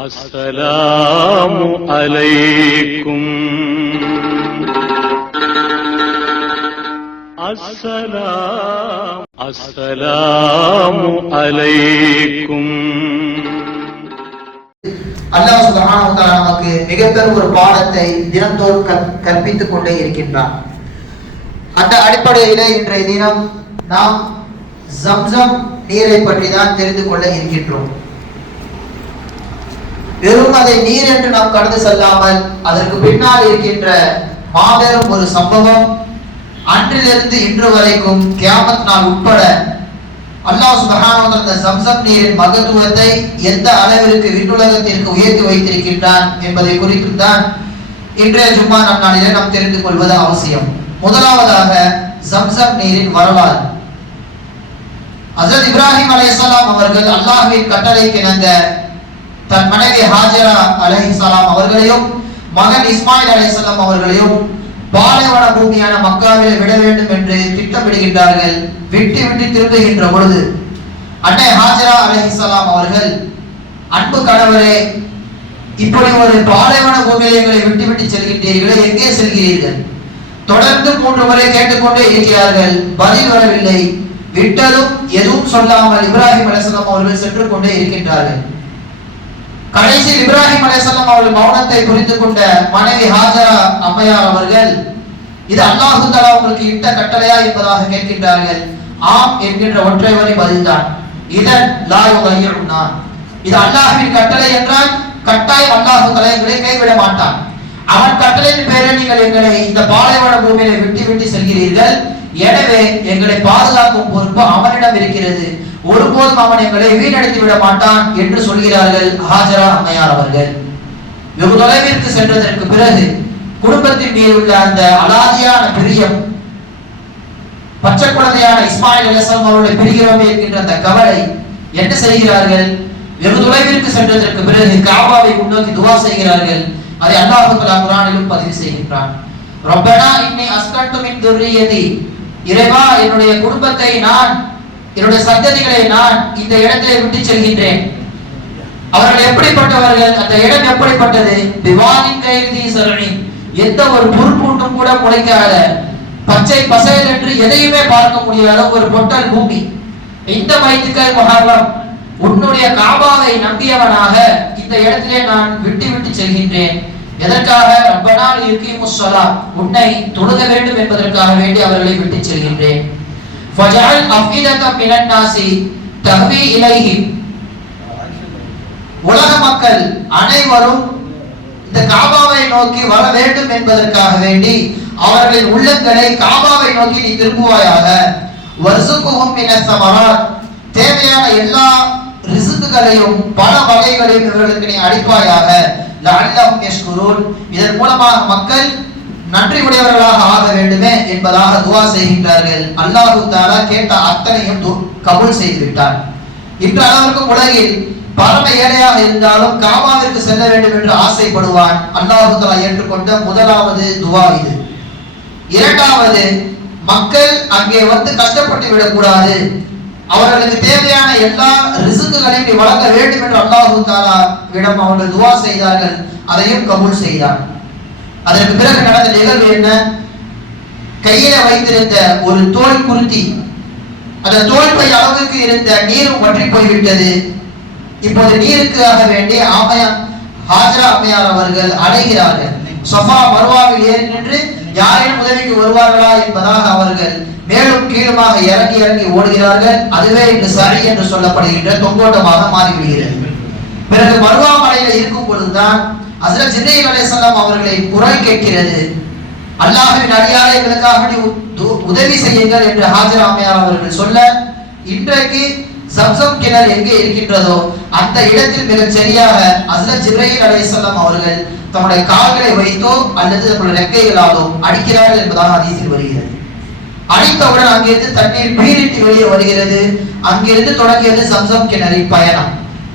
அஸ்ஸலாமு அலைக்கும். அஸ்ஸலாமு அலைக்கும். அல்லாஹ் சுப்ஹானஹு வ தஆலா நமக்கு மிகப்பெரும் ஒரு பாடத்தை தினந்தோறும் கற்பித்துக் கொண்டே இருக்கின்றான். அந்த அடிப்படையிலே இன்றைய தினம் நாம் ஜம்சம் நீரை பற்றி தான் தெரிந்து கொள்ள இருக்கின்றோம். வெறும் அதை நீர் என்று நாம் கடந்து செல்லாமல் அதற்கு பின்னால் இருக்கின்ற மாபெரும் ஒரு சம்பவம், அன்றிலிருந்து இன்று வரைக்கும் கியாமத் நாள் உட்பட அல்லாஹ் சுப்ஹானஹு வ தஆலா ஜம்சம் நீரின் மகத்துவத்தை எந்த அளவிற்கு விண்ணுலகத்திற்கு உயர்த்தி வைத்திருக்கின்றான் என்பதை குறித்து தான் இன்றைய ஜும்மா நாளிலே நாம் தெரிந்து கொள்வது அவசியம். முதலாவதாக ஜம்சம் நீரின் வரலாறு. ஹஜ்ரத் இப்ராஹிம் அலைஹிஸ்ஸலாம் அவர்கள் அல்லாஹ்வின் கட்டளைக்கு இணங்க தன் மனைவி ஹாஜரா அலைஹிஸ்ஸலாம் அவர்களையும் மகன் இஸ்மாயில் அலைஹிஸ்ஸலாம் அவர்களையும் பாலைவன பூமியான மக்காவிலே விட வேண்டும் என்று திட்டமிடுகின்றார்கள். விட்டு திரும்புகின்ற பொழுது அன்னை ஹாஜரா அலைஹிஸ்ஸலாம் அவர்கள், அன்பு கணவரே, இப்படி ஒரு பாலைவன பூமியிலே எங்களை விட்டு செல்கின்றீர்களே, எங்கே செல்கிறீர்கள்? தொடர்ந்து 3 முறை கேட்டுக்கொண்டே இருக்கிறார்கள், பதில் வரவில்லை. விட்டதும் எதுவும் சொல்லாமல் இப்ராஹிம் அலைஹிஸ்ஸலாம் அவர்கள் சென்று கொண்டே இருக்கின்றார்கள். கடைசியில் இப்ராஹிம் அலைஹிஸ்ஸலாம் அவர்கள் மௌனத்தை புரிந்து கொண்ட மனைவி ஹாஜரா அம்மையார் அவர்கள், இது அல்லாஹ் தஆலா உங்களுக்கு இட்ட கட்டளையா என்பதாக கேட்கின்றார்கள். ஆம் என்கின்ற ஒற்றை வரி பதில்தான். இதன் லா யுகையுனா, இது அல்லாஹ்வின் கட்டளை என்றால் கட்டாயம் அல்லாஹ் தஆலா எங்களை கைவிட மாட்டான். அவன் கட்டளையின் பேரில் நீங்கள் எங்களை இந்த பாலைவன பூமியிலே விட்டு செல்கிறீர்கள், எனவே எங்களை பாதுகாக்கும் பொறுப்பு அவனிடம் இருக்கிறது, ஒருபோதும் அவன் எங்களை வீணடித்து விட மாட்டான் என்று சொல்கிறார்கள் ஹாஜரா அம்மையார் அவர்கள். வெகு தொலைவிற்கு சென்றதற்கு பிறகு குடும்பத்தின் மீது உள்ள அந்த அலாதியான பிரியம், பச்சை குழந்தையான இஸ்மாயில் அலைஹிஸ்ஸலாம் அவர்களை பிரிகிறோமே என்கின்ற அந்த கவலை, என்ன செய்கிறார்கள்? வெகு தொலைவிற்கு சென்றதற்கு பிறகு காபாவை முன்னோக்கி துஆ செய்கிறார்கள். அதை அல்லாஹ் தஆலா குர்ஆனிலும் பதிவு செய்கின்றான். ரப்பனா இன்னி அஸ்கன்து மின் துர்ரியதி, இறைவா, என்னுடைய குடும்பத்தை நான், என்னுடைய சந்ததிகளை நான் இந்த இடத்திலே விட்டு செல்கின்றேன். அவர்கள் எப்படிப்பட்டவர்கள்? அந்த இடம் எப்படிப்பட்டது? பிவானின் கைதி சரணின், எந்த ஒரு புற்பூண்டும் கூட முளைக்காத, பச்சை பசேல் என்று எதையுமே பார்க்க முடியாத ஒரு பொட்டல் பூமி. இந்த பைத்துக்கள் முஹர்ரம், உன்னுடைய காபாவை நம்பியவனாக இந்த இடத்திலே நான் விட்டு செல்கின்றேன். எதற்காக? ரப்பனா லியுகீமுஸ் ஸலாத், உன்னை தொழுக வேண்டும் என்பதற்காக வேண்டி அவர்களை விட்டு செல்கின்றேன். ஃபஜஅல் அஃபிதத மினன் நாஸி தஹ்வி இலைஹிம், உலக மக்கள் அனைவரும் இந்த காபாவை நோக்கி வர வேண்டும் என்பதற்காக வேண்டி அவர்களின் உள்ளங்களை காபாவை நோக்கி நீ திரும்புவாயாக. வர்ஸுகுஹும் மினஸ் ஸமராத், தேவையான எல்லா ரிஸ்குகளையும் பல வகைகளையும் இவர்களுக்கு நீ அளிப்பாயாக. லஅல்லஹும் யஷ்குரூன், இதன் மூலமாக மக்கள் நன்றி உடையவர்களாக ஆக வேண்டுமே என்பதாக துஆ செய்கின்றார்கள். அல்லாஹ் தஆலா கேட்ட அத்தனையும் கபூல் செய்து விட்டார். இன்று அளவிற்கு உலகில் பரம ஏழையாக இருந்தாலும் காபாவிற்கு செல்ல வேண்டும் என்று ஆசைப்படுவான். அல்லாஹ் தஆலா ஏற்றுக்கொண்ட முதலாவது துஆ இது. இரண்டாவது, மக்கள் அங்கே வந்து கஷ்டப்பட்டு விடக்கூடாது, அவர்களுக்கு தேவையான எல்லா ரிஸ்குகளையும் நீ வழங்க வேண்டும் என்று அல்லாஹ் தஆலா விடம் அவர்கள் துஆ செய்தார்கள். அதையும் கபூல் செய்தார். அதற்கு பிறகு நடந்த நிகழ்வு என்ன? கையில வைத்திருந்த ஒரு தோல் குருத்தி, அந்த தோல் பை அளவுக்கு இருந்த நீரும் வற்றி போய்விட்டது. இப்போது நீருக்காக வேண்டி ஹாஜரா அம்மையார் அவர்கள் அடைகிறார்கள். ஸஃபா மர்வாவில் ஏறி நின்று யாரேனும் உதவிக்கு வருவார்களா என்பதாக அவர்கள் மேலும் கீழுமாக இறங்கி ஓடுகிறார்கள். அதுவே இன்று சரி என்று சொல்லப்படுகின்ற தொங்கோட்டமாக மாறிவிடுகிறது. பிறகு மர்வா மலையில இருக்கும் பொழுதுதான் ஹஜ்ரத் ஜிப்ரீல் அலைஹிஸ்ஸலாம் அவர்களை குரல் கேட்கிறது. அல்லாஹ்வின் அடியாரை எங்களுக்காக உதவி செய்யுங்கள் என்று ஹாஜரா அம்மையார் அவர்கள் சொல்ல, இன்றைக்கு ஜம்சம் கிணறு எங்கே இருக்கின்றதோ அந்த இடத்தில் மிக சரியாக ஹஜ்ரத் ஜிப்ரீல் அலைஹிஸ்ஸலாம் அவர்கள் தம்முடைய கால்களை வைத்தோ அல்லது தம்முடைய ரெக்கைகளாலோ அடிக்கிறார்கள் என்பதாக ஹதீஸில் வருகிறது. அடித்தவுடன் அங்கிருந்து தண்ணீர் பீரிட்டு வெளியே வருகிறது. அங்கிருந்து தொடங்கியது ஜம்சம் கிணறின் பயணம்.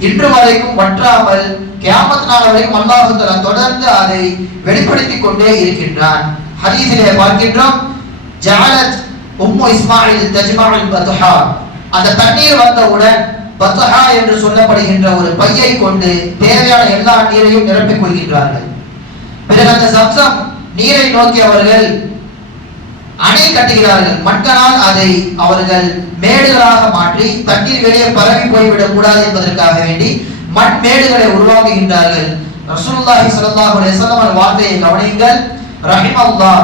இன்று வரைக்கும் வற்றாமல் கியாமத் நாள் வரைக்கும் அல்லாஹ் தஆலா தொடர்ந்து அதை வெளிப்படுத்திக் கொண்டே இருக்கின்றான். ஹதீஸிலே பார்க்கின்றோம், ஜஅலத் உம்மு இஸ்மாயில் தஜ்மஉல் பத்ஹா, அந்த தண்ணீர் வந்தவுடன் பத்ஹா என்று சொல்லப்படுகின்ற ஒரு பையை கொண்டு தேவையான எல்லா நீரையும் நிரப்பிக் கொள்கின்றார்கள். பிறகு அந்த சம்சம் நீரை நோக்கி அவர்கள் அணை கட்டுகிறார்கள். மண்களால் அதை அவர்கள் மேடுகளாக மாற்றி தண்ணீர் வெளியே பரவி போய்விடக் கூடாது என்பதற்காக வேண்டி மண் மேடுகளை உருவாக்குகின்றார்கள். ரசூலுல்லாஹி ஸல்லல்லாஹு அலைஹி வஸல்லம் வார்த்தையை கவனியுங்கள். ரஹிமல்லாஹ்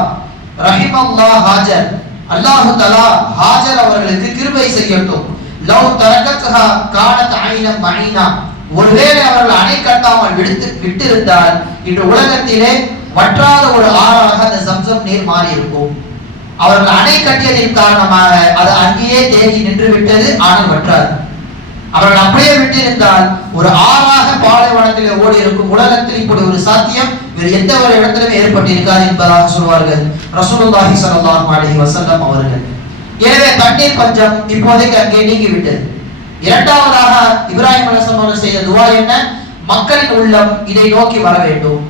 ரஹிமல்லாஹ் ஹாஜர், அல்லாஹ் தஆலா ஹாஜர் அவர்களுக்கு கிருபை செய்யட்டும். லவ் தரகத்ஹா கானத் ஐனம் மஈனா, ஒருவேளை அவர்கள் அணை கட்டாமல் விட்டிருந்தால் இன்று உலகத்திலே வற்றாத ஒரு ஆறாக அந்த சம்சம் நீர் மாறி இருக்கும். அவர்கள் அணை கட்டியதின் காரணமாக அது அங்கேயே தேங்கி நின்று விட்டது, ஆனால் வற்றாது. அவர்கள் அப்படியே விட்டிருந்தால் ஒரு ஆறாக பாலைவனத்தில் ஓடி இருக்கும். உலகத்தில் இப்படி ஒரு சாத்தியம் வேறு எந்த ஒரு இடத்திலும் ஏற்பட்டிருக்காது என்பதாக சொல்வார்கள் ரசூலுல்லாஹி ஸல்லல்லாஹு அலைஹி வஸல்லம் அவர்கள். எனவே தண்ணீர் பஞ்சம் இப்போதைக்கு அங்கே நீங்கிவிட்டது. இரண்டாவதாக இப்ராஹிம் அலைஹிஸ்ஸலாம் அவர்கள் செய்த துஆ என்ன? மக்களின் உள்ளம் இதை நோக்கி வர வேண்டும்.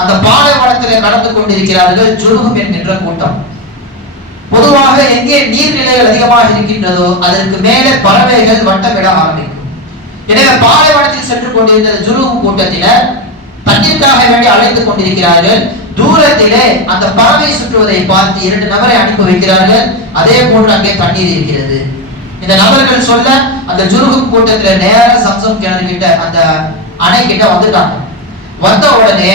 அந்த பாலைவனத்தில் கடந்து கொண்டிருக்கிறார்கள் ஜுருஹும் என்கின்ற கூட்டம். பொதுவாக எங்கே நீர்நிலைகள் அதிகமாக இருக்கின்றதோ அதற்கு மேலே பறவைகள் வட்டமிட ஆரம்பிக்கும். எனவே பாலைவனத்தில் சென்று கொண்டிருந்த ஜுருஹும் கூட்டத்தினர் தண்ணீருக்காக வேண்டி அழைத்துக் கொண்டிருக்கிறார்கள். தூரத்திலே அந்த பறவை சுற்றுவதை பார்த்து 2 நபரை அனுப்பி வைக்கிறார்கள். அதே போன்று அங்கே தண்ணீர் இருக்கிறது. இந்த நபர்கள் சொல்ல அந்த ஜுருஹும் கூட்டத்தில நேர சம்சம் கிணறு கிட்ட அந்த அணை கிட்ட வந்துட்டாங்க. வந்த உடனே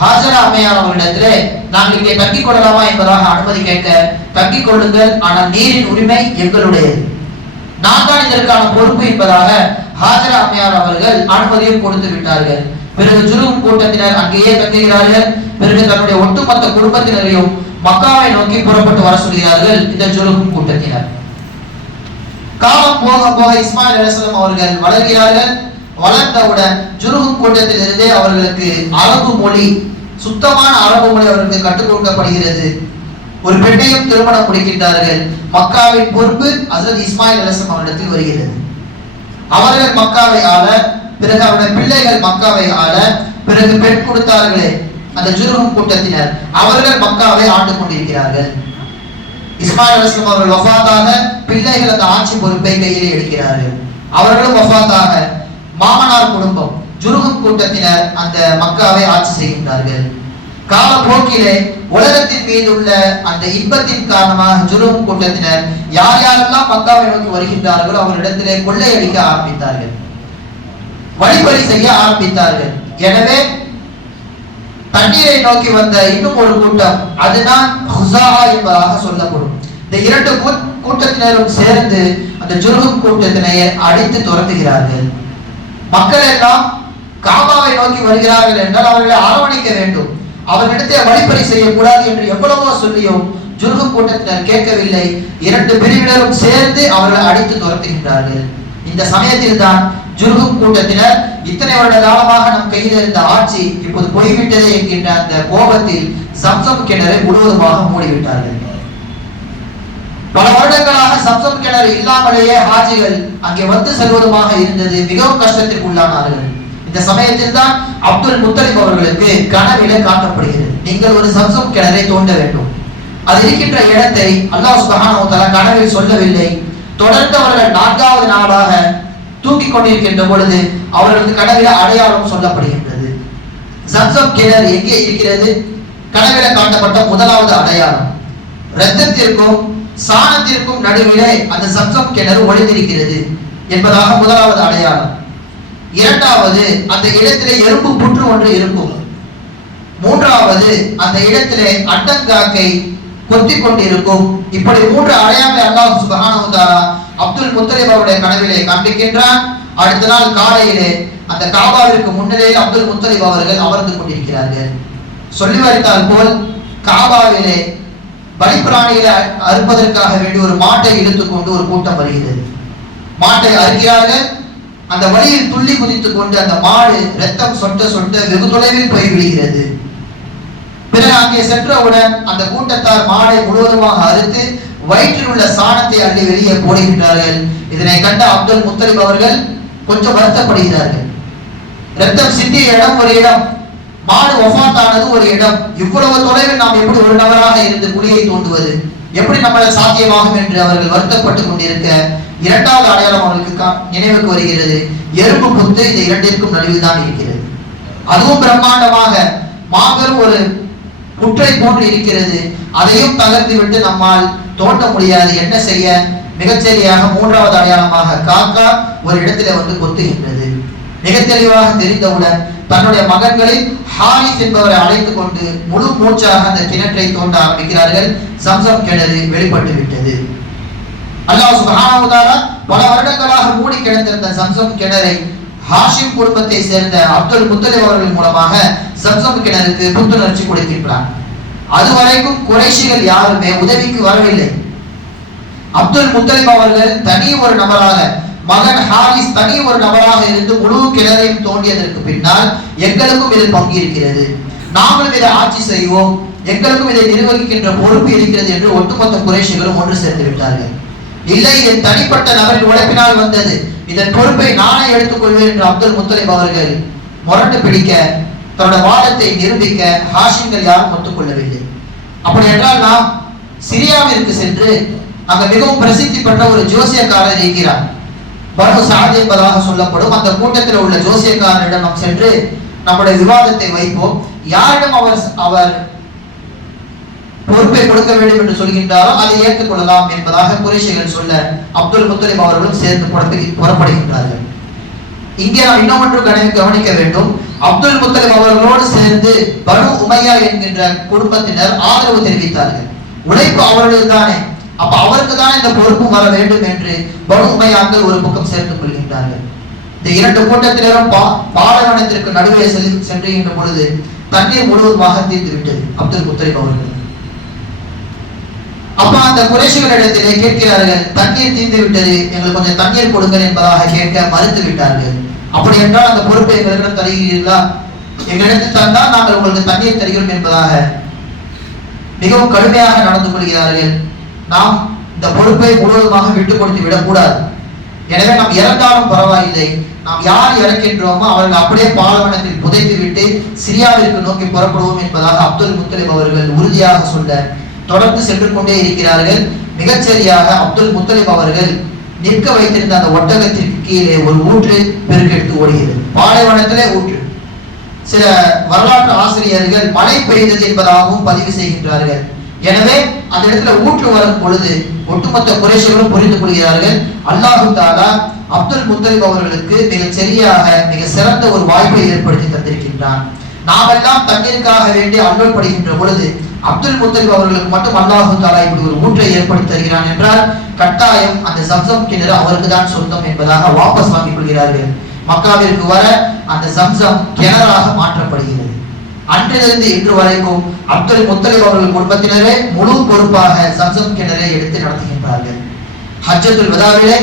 ஹாஜரா அம்மையார் அவர்களிடத்திலே நாங்கள் இங்கே தங்கிக் கொள்ளலாமா என்பதாக அனுமதி கேட்க, தங்கிக் கொள்ளுங்கள், ஆனால் நீரின் உரிமை எங்களுடையது, நான் தான் இதற்கான பொறுப்பு என்பதாக ஹாஜரா அம்மையார் அவர்கள் அனுமதியும் கொடுத்து விட்டார்கள். பிறகு ஜுருஹும் கூட்டத்தினர் அங்கேயே தங்குகிறார்கள். பிறகு தன்னுடைய ஒட்டுமொத்த குடும்பத்தினரையும் மக்காவை நோக்கி புறப்பட்டு வர சொல்கிறார்கள் இந்த ஜுருஹும் கூட்டத்தினர். காலம் போக போக இஸ்மாயில் அலைஹிஸ்ஸலாம் அவர்கள் வளர்கிறார்கள். வளர்ந்தவுடன் ஜுருஹும் கூட்டத்திலிருந்தே அவர்களுக்கு அரபு மொழி, சுத்தமான அரபு மொழி அவர்களுக்கு கற்றுக் கொடுக்கப்படுகிறது. ஒரு பெண்ணையும் திருமணம் முடிக்கின்றார்கள். மக்காவின் பொறுப்பு ஹஜ்ரத் இஸ்மாயில் அலைஹிஸ்ஸலாம் அவரிடத்தில் வருகிறது. அவர்கள் மக்காவை ஆள, பிறகு அவருடைய பிள்ளைகள் மக்காவை ஆள, பிறகு பெண் கொடுத்தார்களே அந்த ஜுருஹும் கூட்டத்தினர், அவர்கள் மக்காவை ஆண்டு கொண்டிருக்கிறார்கள். இஸ்மாயில் அலைஹிஸ்ஸலாம் அவர்கள் வஃபாத்தாக பிள்ளைகள் அந்த ஆட்சி பொறுப்பை கையிலே எடுக்கிறார்கள். அவர்களும் வஃபாத்தாக மாமனார் குடும்பம் ஜுருஹும் கூட்டத்தினர் அந்த மக்காவை ஆட்சி செய்கின்றார்கள். காலப்போக்கிலே உலகத்தின் மீது உள்ள அந்த இன்பத்தின் காரணமாக ஜுருஹும் கூட்டத்தினர் யார் யாரெல்லாம் மக்காவை நோக்கி வருகின்றார்களோ அவர்களிடத்திலே கொள்ளையடிக்க ஆரம்பித்தார்கள், வழிபறி செய்ய ஆரம்பித்தார்கள். எனவே தண்ணீரை நோக்கி வந்த இன்னும் ஒரு கூட்டம், அதுதான் ஹுஸாஹா என்பதாக சொல்லப்படும். இந்த 2 கூட்டத்தினரும் சேர்ந்து அந்த ஜுருஹும் கூட்டத்தினை அடித்து துரத்துகிறார்கள். மக்கள் எல்லாம் காபாவை நோக்கி வருகிறார்கள் என்றால் அவர்களை அரவணைக்க வேண்டும், அவர்களிடத்தில் வழிபறி செய்யக்கூடாது என்று எவ்வளவோ சொல்லியும் ஜுருஹும் கூட்டத்தினர் கேட்கவில்லை. 2 பிரிவினரும் சேர்ந்து அவர்களை அடித்து துரத்துகின்றார்கள். இந்த சமயத்தில் தான் ஜுருஹும் கூட்டத்தினர் இத்தனை வருட காலமாக நம் கையில் இருந்த ஆட்சி இப்போது போய்விட்டதே என்கின்ற அந்த கோபத்தில் சம்சம் கிணறை முழுவதுமாக மூடிவிட்டார்கள். பல வருடங்களாக சம்சம் கிணறு இல்லாமலேயே ஹாஜிகள் அங்கே வந்து செல்வதுமாக இருந்தது. மிகவும் கஷ்டத்திற்கு உள்ளானார்கள். இந்த சமயத்தில் தான் அப்துல் முத்தலிப் அவர்களுக்கு கனவிலே காட்டப்படுகிறது, நீங்கள் ஒரு சம்சம் கிணறை தோண்ட வேண்டும். அது இருக்கின்ற இடத்தை அல்லாஹ் சுப்ஹானஹு வ தஆலா கனவில் சொல்லவில்லை. தொடர்ந்து அவர்கள் 4வது நாளாக தூக்கி கொண்டிருக்கின்ற பொழுது அவர்களுக்கு கனவில அடையாளம் சொல்லப்படுகின்றது. சம்சம் கிணறு எங்கே இருக்கிறது? கனவில காட்டப்பட்ட 1வது அடையாளம், இரத்தத்திற்கும் சாணத்திற்கும் நடுவிலே அந்த சம்சம் கிணறு ஒளிந்திருக்கிறது என்பதாக 1வது அடையாளம். 2வது, அந்த இடத்திலே எறும்பு புற்று ஒன்று இருக்கும். 3வது, அந்த இடத்திலே அண்டங்காக்கை கொத்தி கொண்டிருக்கும். இப்படி 3 அடையாளங்களை அல்லாஹ் சுப்ஹானஹு வ தஆலா அப்துல் முத்தலிப் அவருடைய கனவிலே காண்பிக்கின்றான். அடுத்த நாள் காலையிலே அந்த காபாவிற்கு முன்னிலையில் அப்துல் முத்தலிப் அவர்கள் அமர்ந்து கொண்டிருக்கிறார்கள். சொல்லி வைத்தால் போல் காபாவிலே பலிப்பிராணிகளை அறுப்பதற்காக வேண்டி ஒரு மாட்டை இழுத்துக்கொண்டு ஒரு கூட்டம் வருகிறது. மாட்டை அறுக்கிறார்கள். அந்த வழியில் துள்ளி குதித்துக் கொண்டு அந்த மாடு ரத்தம் சொட்ட சொட்ட வெகு தொலைவில் போய் விடுகிறது. பிறகு அங்கே சென்றவுடன் அந்த கூட்டத்தார் மாடை முழுவதுமாக அறுத்து வயிற்றில் உள்ள சாணத்தை அள்ளி வெளியே போடுகின்றார்கள். இதனை கண்ட அப்துல் முத்தலிப் அவர்கள் கொஞ்சம் வருத்தப்படுகிறார்கள். ரத்தம் சிந்திய இடம் ஒரு இடம், மாடு வஃபாத்தானது ஒரு இடம், இவ்வளவு தொலைவில் நாம் எப்படி ஒரு நபராக இருந்து குழியை தோண்டுவது, எப்படி நம்மளால் சாத்தியமாகும் என்று அவர்கள் வருத்தப்பட்டு கொண்டிருக்க இரண்டாவது அடையாளம் அவர்களுக்கு நினைவுக்கு வருகிறது. எறும்பு புத்து இந்த இரண்டிற்கும் நடுவில் தான் இருக்கிறது. அதுவும் பிரம்மாண்டமாக மாபெரும் ஒரு குற்றை போன்று இருக்கிறது. அதையும் தகர்த்து விட்டு நம்மால் தோண்ட முடியாது. என்ன செய்ய? மிகச்சரியாக மூன்றாவது அடையாளமாக காக்கா ஒரு இடத்துல வந்து கொத்துகின்றது. மிக தெளிவாக தெரிந்தவுடன் தன்னுடைய மகன்களில் ஹாரிஸ் என்பவரை அழைத்துக் கொண்டு முழு மூச்சாக அந்த கிணற்றை தோண்ட ஆரம்பிக்கிறார்கள். சம்சம் கிணறு வெளிப்பட்டு விட்டது. அல்லாஹ் சுப்ஹானஹு வ தஆலா பல வருடங்களாக மூடி கிடந்திருந்த சம்சம் கிணறை ஹாஷிம் குடும்பத்தை சேர்ந்த அப்துல் முத்தலிப் அவர்கள் மூலமாக சம்சம் கிணறுக்கு புத்துணர்ச்சி கொடுக்கின்றார். அதுவரைக்கும் குறைஷிகள் யாருமே உதவிக்கு வரவில்லை. அப்துல் முத்தலிப் அவர்கள் தனி ஒரு நபராக, மகன் ஹாரிஸ் தனி ஒரு நபராக இருந்து முழு கிணறையும் தோண்டியதற்கு பின்னால் எங்களுக்கும் இதில் பங்கு இருக்கிறது, நாங்களும் இதை ஆட்சி செய்வோம், எங்களுக்கும் இதை நிர்வகிக்கின்ற பொறுப்பு இருக்கிறது என்று ஒட்டுமொத்த குறைஷிகளும் ஒன்று சேர்ந்து விட்டார்கள். இல்லை, என் தனிப்பட்ட நபரின் உழைப்பினால் வந்தது, இதன் பொறுப்பை நானே எடுத்துக் கொள்வேன் என்று அப்துல் முத்தலிப் அவர்கள் முரண்டு பிடிக்க, தன்னுடைய வாதத்தை நிரூபிக்க ஹாஷிம்கள் யாரும் ஒத்துக்கொள்ளவில்லை. அப்படி என்றால் நாம் சிரியாவிற்கு சென்று அங்க மிகவும் பிரசித்தி பெற்ற ஒரு ஜோசியக்காரர் இருக்கிறார், பனு சாத் என்பதாக சொல்லப்படும். அந்த கூட்டத்தில் உள்ள ஜோசியக்காரரிடம் நாம் சென்று நம்முடைய விவாதத்தை வைப்போம். யாரிடம் அவர் பொறுப்பை கொடுக்க வேண்டும் என்று சொல்கின்றாரோ அதை ஏற்றுக்கொள்ளலாம் என்பதாக குறைஷிகள் சொல்ல அப்துல் முத்தலிப் அவர்களும் சேர்ந்து புறப்படுகின்றார்கள். இங்கே நாம் இன்னும் ஒன்று கவனிக்க வேண்டும். அப்துல் முத்தலிப் அவர்களோடு சேர்ந்து பனு உமையா என்கின்ற குடும்பத்தினர் ஆதரவு தெரிவித்தார்கள். உழைப்பு அவர்களது தானே, அப்ப அவருக்கு தான் இந்த பொறுப்பு வர வேண்டும் என்று பனு உமையாக்கள் ஒரு பக்கம் சேர்த்துக் கொள்கின்றார்கள். இந்த இரண்டு கூட்டத்தினரும் பாலைவனத்திற்கு நடுவே சென்றுகின்ற பொழுது தண்ணீர் முழுவதுமாக தீர்ந்து விட்டது அப்துல் முத்தலிப் அவர்கள். அப்ப அந்த குறைஷிகளிடத்திலே கேட்கிறார்கள், தண்ணீர் தீர்ந்து விட்டது, எங்களுக்கு கொஞ்சம் தண்ணீர் கொடுங்கள் என்பதாக கேட்க மறுத்து விட்டார்கள். அப்படி என்றால் அந்த பொறுப்பை எங்களிடம் தருகிறீர்களா, எங்களிடத்தில் தந்தால் நாங்கள் உங்களுக்கு தண்ணீர் தருகிறோம் என்பதாக மிகவும் கடுமையாக நடந்து கொள்கிறார்கள். நாம் இந்த பொறுப்பை முழுவதுமாக விட்டுக் கொடுத்து விடக்கூடாது. எனவே நாம் இறந்தாலும் பரவாயில்லை, நாம் யார் இறக்கின்றோமோ அவர்கள் அப்படியே பாலைவனத்தில் புதைத்து விட்டு சிரியாவிற்கு நோக்கி புறப்படுவோம் என்பதாக அப்துல் முத்தலிப் அவர்கள் உறுதியாக சொல்ல தொடர்ந்து சென்று கொண்டே இருக்கிறார்கள். மிகச்சரியாக அப்துல் முத்தலிப் அவர்கள் நிற்க வைத்திருந்த அந்த ஒட்டகத்திற்கு கீழே ஒரு ஊற்று பெருக்கெடுத்து ஓடுகிறது. பாலைவனத்திலே ஊற்று. சில வரலாற்று ஆசிரியர்கள் மழை பெய்தது என்பதாகவும் பதிவு செய்கின்றார்கள். எனவே அந்த இடத்துல ஊற்று வரும் பொழுது ஒட்டுமொத்த குறைஷிகளும் புரிந்து கொள்கிறார்கள், அல்லாஹு தஆலா அப்துல் முத்தலிப் அவர்களுக்கு மிகச் சரியாக மிக சிறந்த ஒரு வாய்ப்பை ஏற்படுத்தி தந்திருக்கின்றான். நாமெல்லாம் தண்ணீருக்காக வேண்டி அல்லல்படுகின்ற பொழுது அப்துல் முத்தலிப் அவர்களுக்கு மட்டும் அல்லாஹு தஆலா இப்படி ஒரு ஊற்றை ஏற்படுத்தி தருகிறான் என்றால் கட்டாயம் அந்த சம்சம் கிணறு அவருக்கு தான் சொந்தம் என்பதாக வாபஸ் வாங்கிக் கொள்கிறார்கள். மக்காவிற்கு வர அந்த சம்சம் கிணறாக மாற்றப்படுகிறது. அன்றிலிருந்து இன்று வரைக்கும் அப்துல் முத்தலிப் அவர்கள் குடும்பத்தினரே முழு பொறுப்பாக சம்சம் கிணறை எடுத்து நடத்துகின்றார்கள். ஹஜ்ஜத்துல் வதாவிலே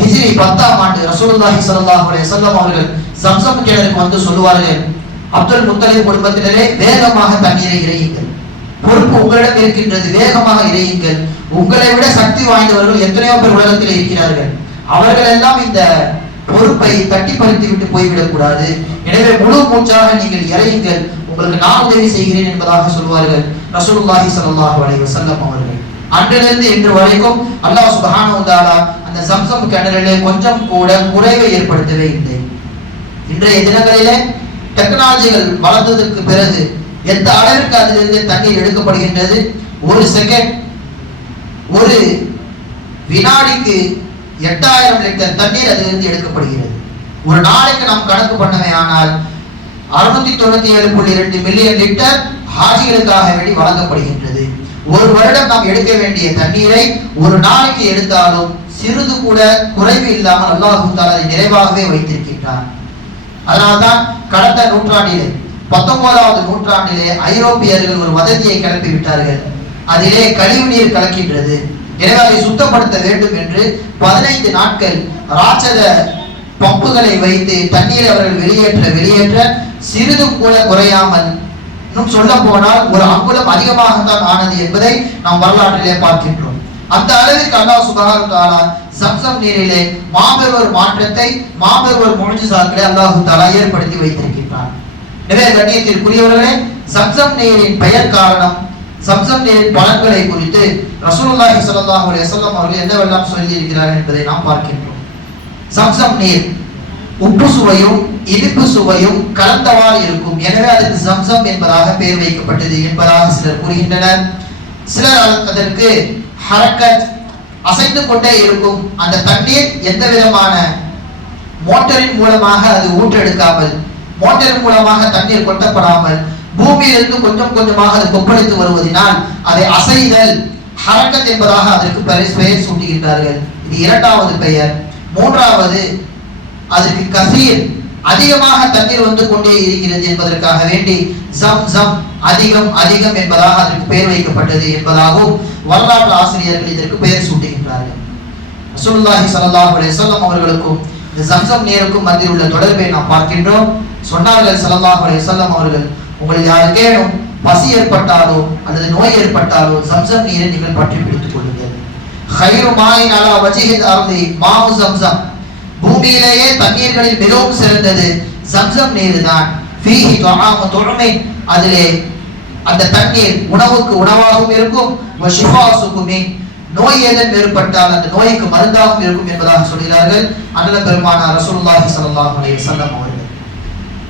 ஹிஜ்ரி 10ஆம் ஆண்டு ரசூலுல்லாஹி ஸல்லல்லாஹு அலைஹி வஸல்லம் அவர்கள் சம்சம் கிணறுக்கு வந்து சொல்லுவார்கள், அப்துல் முத்தலிப் குடும்பத்தினரே வேகமாக தண்ணீரை இறையுங்கள், பொறுப்பு உங்களிடம் இருக்கின்றது, வேகமாக இறையுங்கள், உங்களை விட சக்தி வாய்ந்தவர்கள் எத்தனையோ பேர் உலகத்தில் இருக்கிறார்கள், அவர்கள் எல்லாம் இந்த பொறுப்பை தட்டி பறித்து விட்டு போய்விடக் கூடாது, எனவே முழு மூச்சாக நீங்கள் இறையுங்கள், உங்களுக்கு நான் உதவி செய்கிறேன் என்பதாக சொல்வார்கள் ரசூலுல்லாஹி ஸல்லல்லாஹு அலைஹி வஸல்லம் அவர்கள். அன்றிலிருந்து இன்று வரைக்கும் அல்லாஹ் சுப்ஹானஹு வ தஆலா அந்த சம்சம் கிணறிலே கொஞ்சம் கூட குறைவை ஏற்படுத்தவே இல்லை. இன்றைய தினங்களிலே டெக்னாலஜிகள் வளர்ந்ததற்கு பிறகு எந்த அளவிற்கு அதிலிருந்து தண்ணீர் எடுக்கப்படுகின்றது, ஒரு செகண்ட், ஒரு வினாடிக்கு 8000 லிட்டர் தண்ணீர் அதிலிருந்து எடுக்கப்படுகிறது. ஒரு நாளைக்கு நாம் கணக்கு பண்ணவே ஆனால் 697.2 மில்லியன் லிட்டர் ஹாஜிகளுக்காக வேண்டி வழங்கப்படுகின்றது. ஒரு வருடம் நாம் எடுக்க வேண்டிய தண்ணீரை ஒரு நாளைக்கு எடுத்தாலும் சிறிது கூட குறைவு இல்லாமல் அல்லாஹ் தஆலா அதை நிறைவாகவே வைத்திருக்கின்றார். அதனால்தான் கடந்த நூற்றாண்டிலே 19வது நூற்றாண்டிலே ஐரோப்பியர்கள் ஒரு வதந்தியை கிளப்பி விட்டார்கள், அதிலே கழிவு நீர் கலக்கின்றது, எனவே அதை சுத்தப்படுத்த வேண்டும் என்று 15 நாட்கள் ராட்சத பம்புகளை வைத்து தண்ணீரை அவர்கள் வெளியேற்ற சிறிதும் கூட குறையாமல், இன்னும் சொல்ல போனால் ஒரு அங்குலம் அதிகமாகத்தான் ஆனது என்பதை நாம் வரலாற்றிலே பார்க்கின்றோம். அந்த அளவிற்கு அல்லாஹ் சுப்ஹானஹு வ தஆலா சம்சம் நீரிலே மாபெரும் மாற்றத்தை, மாபெரும் முஜிசாக்களை அல்லாஹ் தஆலா ஏற்படுத்தி வைத்திருக்கின்றார். எனவே கண்ணியத்திற்குரியவர்களே, சம்சம் நீரின் பெயர் காரணம் சம்சம் நீரின் பலன்களை குறித்து ரசூலுல்லாஹி ஸல்லல்லாஹு அலைஹி வஸல்லம் அவர்கள் என்னவெல்லாம் சொல்லி இருக்கிறார்கள் என்பதை நாம் பார்க்கின்றோம். சம்சம் நீர் உப்பு சுவையும் இனிப்பு சுவையும் கலந்தவாறு இருக்கும், எனவே அதற்கு சம்சம் என்பதாக பெயர் வைக்கப்பட்டது என்பதாக சிலர் கூறுகின்றனர். சிலர் அதற்கு ஹரக்கத், அசைந்து கொண்டே இருக்கும் அந்த தண்ணீர் எந்த விதமான மோட்டரின் மூலமாக அது ஊற்றெடுக்காமல், மோட்டரின் மூலமாக தண்ணீர் கொட்டப்படாமல் பூமியிலிருந்து கொஞ்சம் கொஞ்சமாக அது கொப்பளித்து வருவதனால் அதை அசைதல், ஹரக்கத் என்பதாக அதற்கு பெயர் சூட்டுகின்றார்கள். இது இரண்டாவது பெயர். மூன்றாவது, அதற்கு கசீர், அதிகமாக தண்ணீர் வந்து கொண்டே இருக்கிறது என்பதற்காக வேண்டி ஜம்சம், அதிகம் அதிகம் என்பதாக அதற்கு பெயர் வைக்கப்பட்டது என்பதாகவும் வரலாற்று ஆசிரியர்கள் இதற்கு பெயர் சூட்டுகின்றார்கள். ரசூலுல்லாஹி ஸல்லல்லாஹு அலைஹி வஸல்லம் அவர்களுக்கும் இந்த ஜம்சம் நீருக்கும் மத்தியில் உள்ள தொடர்பை நாம் பார்க்கின்றோம். சொன்னார்கள் ஸல்லல்லாஹு அலைஹி வஸல்லம் அவர்கள், உங்களுக்கு யாருக்கேனும் பசி ஏற்பட்டாலோ அல்லது நோய் ஏற்பட்டாலோ ஜம்சம் நீரை நீங்கள் பற்றி பிடித்துக் கொள்ளுங்கள். கைரு மாயின் அலா வஜிஹில் அர்தி மாஉ ஜம்சம், பூமியிலேயே தண்ணீர்களில் மிகவும் சிறந்தது ஜம்சம் நீர் தான். ஃபீஹி துஆமு துஅமின், அதிலே அந்த தண்ணீர் உணவுக்கு உணவாகவும் இருக்கும். வ ஷிஃபா சுகுமின், நோய் ஏதேனும் ஏற்பட்டால் அந்த நோய்க்கு மருந்தாகவும் இருக்கும் என்பதாக சொல்கிறார்கள் அண்ணல் பெருமானார் ரசூலுல்லாஹி ஸல்லல்லாஹு அலைஹி வஸல்லம் அவர்கள்.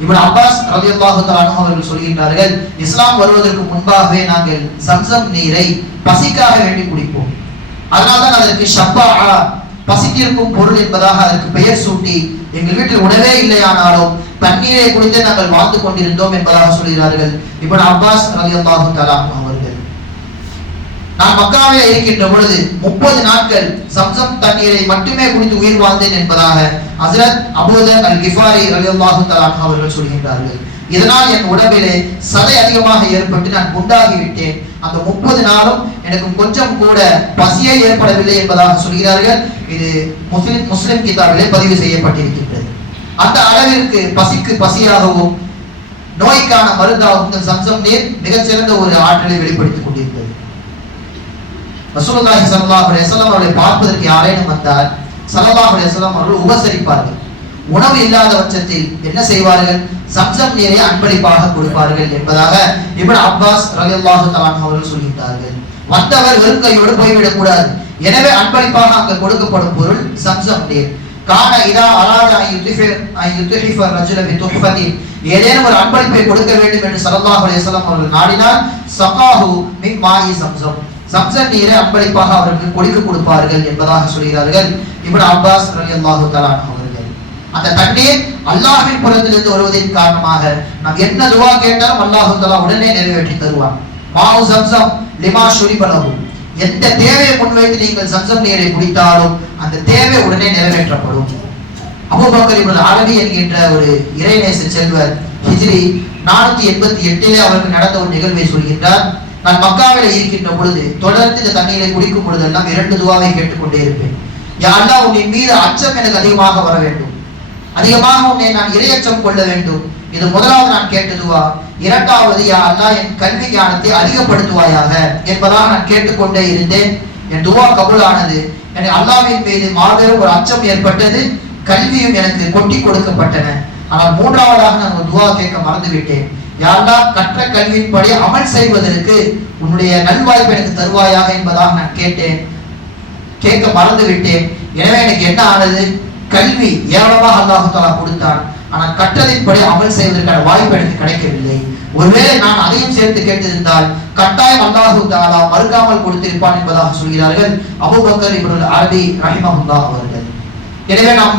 இப்னு அப்பாஸ் ரலியல்லாஹு தஆலா அன்ஹு அவர்கள் சொல்கின்றார்கள், இஸ்லாம் வருவதற்கு முன்பாகவே நாங்கள் ஜம்சம் நீரை பசிக்காக வேண்டி குடிப்போம். அதனால்தான் அதற்கு ஷஃபாஅ, பசித்திருக்கும் பொருள் என்பதாக அதற்கு பெயர் சூட்டி எங்கள் வீட்டில் உணவே இல்லையானாலும் தண்ணீரை குடித்து நாங்கள் வாழ்ந்து கொண்டிருந்தோம் என்பதாக சொல்கிறார்கள் இப்னு அப்பாஸ் ரலியல்லாஹு தஆலா அன்ஹு அவர்கள். நான் மக்காவில் இருக்கின்ற பொழுது 30 நாட்கள் சம்சம் தண்ணீரை மட்டுமே குடித்து உயிர் வாழ்ந்தேன் என்பதாக ஹஜ்ரத் அபூதர் அல் கிஃபாரி ரலியல்லாஹு தஆலா அன்ஹு அவர்கள் சொல்கின்றார்கள். இதனால் என் உடம்பிலே சதை அதிகமாக ஏற்பட்டு நான் குண்டாகி விட்டேன். அந்த 30 நாளும் எனக்கு கொஞ்சம் கூட பசியே ஏற்படவில்லை என்பதாக சொல்கிறார்கள். இது முஸ்லிம் கிதாபிலே பதிவு செய்யப்பட்டிருக்கின்றது. அந்த அளவிற்கு பசிக்கு பசியாகவும் நோய்க்கான மருந்தாகவும் இந்த சம்சம் நீர் மிகச்சிறந்த ஒரு ஆற்றலை வெளிப்படுத்திக் கொண்டிருக்கிறது. ரசூலுல்லாஹி ஸல்லல்லாஹு அலைஹி வஸல்லம் அவர்களை பார்ப்பதற்கு யாரேனும் வந்தால் ஸல்லல்லாஹு அலைஹி வஸல்லம் அவர்கள் உபசரிப்பார்கள். உணவு இல்லாத பட்சத்தில் என்ன செய்வார்கள்? சம்சம் நீரை அன்பளிப்பாக கொடுப்பார்கள் என்பதாக இப்னு அப்பாஸ் ரலியல்லாஹு தஆலா அவர்கள் சொல்கிறார்கள். வந்தவர் வெறும் கையோடு போய்விடக் கூடாது, எனவே அன்பளிப்பாக அங்கு கொடுக்கப்படும் பொருள் சம்சம் நீர். கான இதா அராத ஐயுத்ஹிஃப ரஜுல பிதுஹ்ஃபத்தின், ஏதேனும் ஒரு அன்பளிப்பை கொடுக்க வேண்டும் என்று ஸல்லல்லாஹு அலைஹி வஸல்லம் அவர்கள் நாடினால் ஸகாஹு மின் மாஇ சம்சம், சம்சம் நீரை அன்பளிப்பாக அவர்களுக்கு கொடுப்பார்கள் என்பதாக சொல்கிறார்கள் இப்னு அப்பாஸ் ரலியல்லாஹு தஆலா அவர்கள். அந்த தண்ணீர் அல்லாஹ்வின் புறத்திலிருந்து வருவதன் காரணமாக நாம் என்ன துஆ கேட்டாலும் அல்லாஹ் தஆலா உடனே நிறைவேற்றி தருவான். மாஉ சம்சம் லிமா ஷுரிப லஹு, எந்த தேவையை முன்வைத்து நீங்கள் சம்சம் நீரை குடித்தாலும் அந்த தேவை உடனே நிறைவேற்றப்படும். அபூபக்கர் இப்னு அரபி என்கின்ற ஒரு இறைநேச செல்வர் ஹிஜ்ரி 488 அவருக்கு நடந்த ஒரு நிகழ்வை சொல்கின்றார். நான் மக்காவில் இருக்கின்ற பொழுது தொடர்ந்து இந்த தண்ணீரை குடிக்கும் பொழுதெல்லாம் 2 துஆவை கேட்டுக்கொண்டே இருப்பேன். யா அல்லாஹ், உன்னின் மீது அச்சம் எனக்கு அதிகமாக வர வேண்டும், அதிகமாக உன்னை நான் இறையச்சம் கொள்ள வேண்டும். இது முதலாவது நான் கேட்ட துஆ. இரண்டாவது, யா அல்லாஹ், என் கல்வி ஞானத்தை அதிகப்படுத்துவாயாக என்பதாக நான் கேட்டுக்கொண்டே இருந்தேன். என் துஆ கபூல் ஆனது. எனக்கு அல்லாஹ்வின் மீது மாபெரும் ஒரு அச்சம் ஏற்பட்டது, கல்வியும் எனக்கு கொட்டி கொடுக்கப்பட்டன. ஆனால் மூன்றாவதாக நான் ஒரு துஆ கேட்க மறந்துவிட்டேன். யா அல்லாஹ், கற்ற கல்வியின்படி அமல் செய்வதற்கு உன்னுடைய நல்வாய்ப்பு எனக்கு தருவாயாக என்பதாக நான் கேட்க மறந்து விட்டேன். எனவே எனக்கு என்ன ஆனது? கல்வி ஏராளமாக அல்லாஹ் தஆலா கொடுத்தான், ஆனால் கற்றதின்படி அமல் செய்வதற்கான வாய்ப்பு எனக்கு கிடைக்கவில்லை. ஒருவேளை நான் அதையும் சேர்த்து கேட்டிருந்தால் கட்டாயம் அல்லாஹ் தஆலா மறுக்காமல் கொடுத்திருப்பான் என்பதாக சொல்கிறார்கள் அபூபக்கர் இப்னு அரபி ரஹிமஹுல்லாஹ் அவர்கள். எனவே நாம்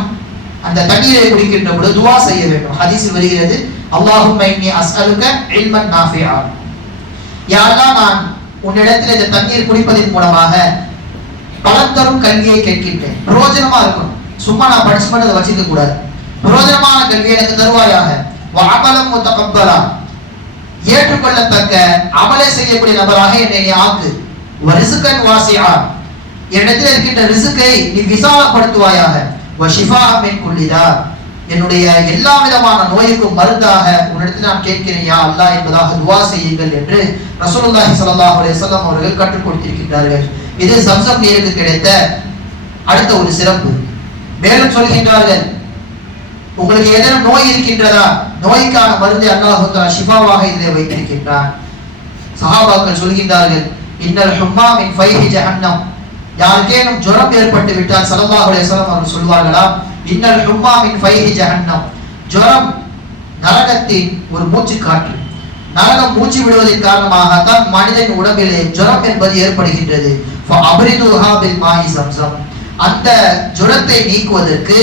அந்த தண்ணீரை குடிக்கின்ற பொழுது துஆ செய்ய வேண்டும். ஹதீஸில் வருகிறது, அல்லாஹும்ம இன்னி அஸ்அலுக இல்மன் நாஃபிஆ, யா அல்லாஹ், நான் உன்னிடத்தில் இந்த தண்ணீர் குடிப்பதன் மூலமாக பலன் தரும் கல்வியை கேட்கின்றேன். பிரயோஜனமா இருக்கணும், சும்மா நான் படிச்சு மட்டும் அதை வச்சுக்க கூடாது. பிரயோஜனமான கல்வி எனக்கு தருவாயாக. வஅமலம் முத்தகப்பலா, ஏற்றுக்கொள்ளத்தக்க அமலை செய்யக்கூடிய நபராக என்னை நீ ஆக்கு. வரிசுகன் வாசிஆ, என்னிடத்தில் இருக்கின்ற ரிசுக்கை நீ விசாலப்படுத்துவாயாக. வஷிஃபா மின் குல்லி தா, என்னுடைய எல்லா விதமான நோய்க்கும் மருந்தாக உன்னிடத்தில் நான் கேட்கிறேன் யா அல்லாஹ் என்பதாக துஆ செய்யுங்கள் என்று ரசூலுல்லாஹி ஸல்லல்லாஹு அலைஹி வஸல்லம் அவர்கள் கற்றுக் கொடுத்திருக்கிறார்கள். இது சம்சம் நீருக்கு கிடைத்த அடுத்த ஒரு சிறப்பு. மேலும் சொல்கின்றார்கள், உங்களுக்கு ஏதேனும் நோய் இருக்கின்றதா? நோய்க்கான மருந்தை அல்லாஹ் தஆலா ஷிஃபாவாக இதிலே வைத்திருக்கின்றான். சஹாபாக்கள் சொல்கின்றார்கள், இன்னல் ஹும்மா மின் ஃபைஹி ஜஹன்னம், யாருக்கேனும் ஜுரம் ஏற்பட்டு விட்டால் ஸல்லல்லாஹு அலைஹி வஸல்லம் அவர்கள் சொல்வார்களா, இன்னல் ஹும்மா மின் ஃபைஹி ஜஹன்னம், ஜுரம் நரகத்தின் ஒரு மூச்சு காற்று. நரகம் மூச்சு விடுவதன் காரணமாகத்தான் மனிதன் உடம்பிலே ஜுரம் என்பது ஏற்படுகின்றது. ஃபஅப்ரிதுஹா பில் மாஇ ஸம்ஸம், அந்த ஜுரத்தை நீக்குவதற்கு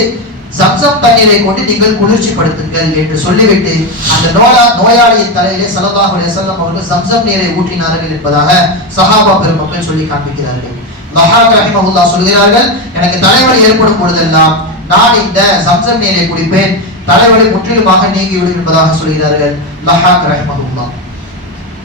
சம்சம் தண்ணீரை கொண்டு நீங்கள் குளிர்ச்சிப்படுத்துங்கள் என்று சொல்லிவிட்டு அந்த நோயாளியின் தலையிலே ஸல்லல்லாஹு அலைஹி வஸல்லம் அவர்கள் சம்சம் நீரை ஊற்றினார்கள் என்பதாக சஹாபா பெருமக்கள் சொல்லி காண்பிக்கிறார்கள். லஹாக் ரஹிமஹுல்லாஹ் சொல்கிறார்கள், எனக்கு தலைவலி ஏற்படும் பொழுதெல்லாம் நான் இந்த சம்சம் நீரை குடிப்பேன், தலைவலி முற்றிலுமாக நீங்கிவிடும் என்பதாக சொல்கிறார்கள் லஹாக் ரஹிமஹுல்லாஹ்.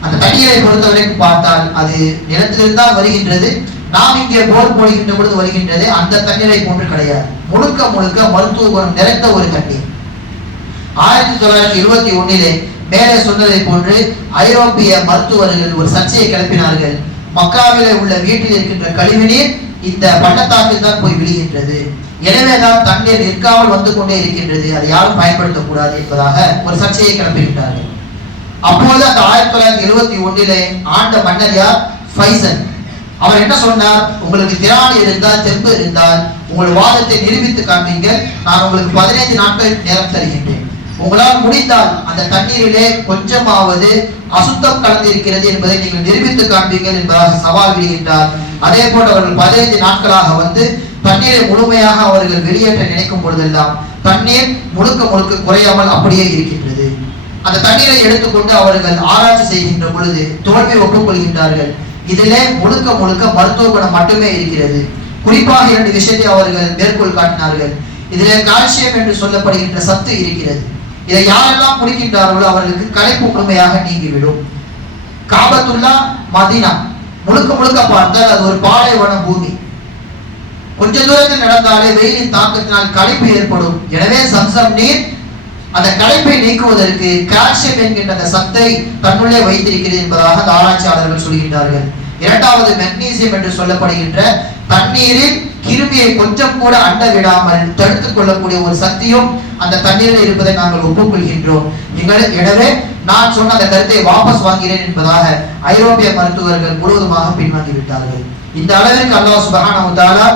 அந்த தண்ணீரை பொறுத்தவரைக்கும் பார்த்தால் அது நிலத்திலிருந்தான் வருகின்றது, நாம் இங்கே போர் போடுகின்ற பொழுது வருகின்றது, அந்த தண்ணீரை போன்று கிடையாது. முழுக்க முழுக்க மருத்துவ குணம் நிறைந்த ஒரு தண்ணீர். 1921 மேலே சொன்னதை போன்று ஐரோப்பிய மருத்துவர்கள் ஒரு சர்ச்சையை கிளப்பினார்கள். மக்காவிலே உள்ள வீட்டில் இருக்கின்ற கழிவுநீர் இந்த பள்ளத்தாக்கில் தான் போய் விழுகின்றது, எனவேதான் தண்ணீர் நிற்காமல் வந்து கொண்டே இருக்கின்றது, அதை யாரும் பயன்படுத்தக்கூடாது என்பதாக ஒரு சர்ச்சையை கிளப்புகின்றார்கள். அப்போது அந்த 1921 ஆண்ட மன்னர் யார்? ஃபைசல். அவர் என்ன சொன்னார்? உங்களுக்கு திராணி இருந்தால், தெம்பு இருந்தால் உங்கள் வாதத்தை நிரூபித்து காண்பீங்கள், நான் உங்களுக்கு 15 நாட்கள் நேரம் தருகின்றேன். உங்களால் முடிந்தால் அந்த தண்ணீரிலே கொஞ்சமாவது அசுத்தம் கலந்திருக்கிறது என்பதை நீங்கள் நிரூபித்து காண்பீங்கள் என்பதாக சவால் விடுகின்றார். அதே போன்று அவர்கள் 15 நாட்களாக வந்து தண்ணீரை முழுமையாக அவர்கள் வெளியேற்ற நினைக்கும் பொழுதெல்லாம் தண்ணீர் முழுக்க முழுக்க குறையாமல் அப்படியே இருக்கின்றது. அந்த தண்ணீரை எடுத்துக்கொண்டு அவர்கள் ஆராய்ச்சி செய்கின்ற பொழுது தோல்வி ஒப்புக்கொள்கின்றார்கள். இதிலே முழுக்க முழுக்க மருத்துவ குணம் மட்டுமே இருக்கிறது. குறிப்பாக 2 விஷயத்தை அவர்கள் மேற்கோள் காட்டினார்கள். இதிலே கால்சியம் என்று சொல்லப்படுகின்ற சத்து இருக்கிறது. இதை யாரெல்லாம் குடிக்கின்றார்களோ அவர்களுக்கு களைப்பு முழுமையாக நீங்கிவிடும். காபத்துல்லா மதீனா முழுக்க முழுக்க பார்த்தால் அது ஒரு பாலைவன பூமி. கொஞ்ச தூரத்தில் நடந்தாலே வெயிலின் தாக்கத்தினால் களைப்பு ஏற்படும். எனவே சம்சம் நீர் அந்த களைப்பை நீக்குவதற்கு கால்சியம் என்கின்ற அந்த சத்தை தன்னுள்ளே வைத்திருக்கிறது என்பதாக அந்த ஆராய்ச்சியாளர்கள் சொல்கின்றார்கள். இரண்டாவது மெக்னீசியம் என்று சொல்லப்படுகின்ற தண்ணீரில் கிருமியை கொஞ்சம் கூட அண்ட விடாமல் தடுத்துக் கொள்ளக்கூடிய ஒரு சக்தியும் அந்த தண்ணீரில் இருப்பதை நாங்கள் ஒப்புக்கொள்கின்றோம். எனவே நான் சொன்ன அந்த கருத்தை வாபஸ் வாங்கிறேன் என்பதாக ஐரோப்பிய மருத்துவர்கள் முழுவதுமாக பின்வாங்கிவிட்டார்கள். இந்த அளவிற்கு அல்லாஹ் சுப்ஹானஹு வ தஆலா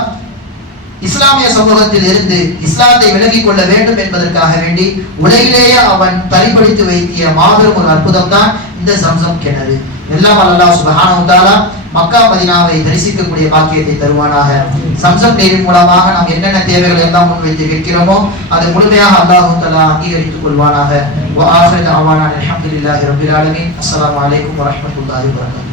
இஸ்லாமிய சமூகத்தில் இருந்து இஸ்லாத்தை விலகிக் கொள்ள வேண்டும் என்பதற்காக வேண்டி உலகிலேயே அவன் தரிப்படுத்தி வைத்திய மாபெரும் ஒரு அற்புதம் தான் இந்த சம்சம் கிணறு. எல்லாம் அல்லாஹ் சுப்ஹானஹு வ தஆலா மக்கா மதீனாவை தரிசிக்கக்கூடிய பாக்கியத்தை தருவானாக. சம்சம் நீரின் மூலமாக நாம் என்னென்ன தேவைகளை எல்லாம் முன்வைத்து கேட்கிறோமோ அதை முழுமையாக அல்லாஹ் தஆலா அங்கீகரித்துக் கொள்வானாக. வ ஆஃபிரு தஅவானா அல்ஹம்துலில்லாஹி ரப்பில் ஆலமீன். அஸ்ஸலாமு அலைக்கும் வ ரஹ்மத்துல்லாஹி வ பரகாத்துஹு.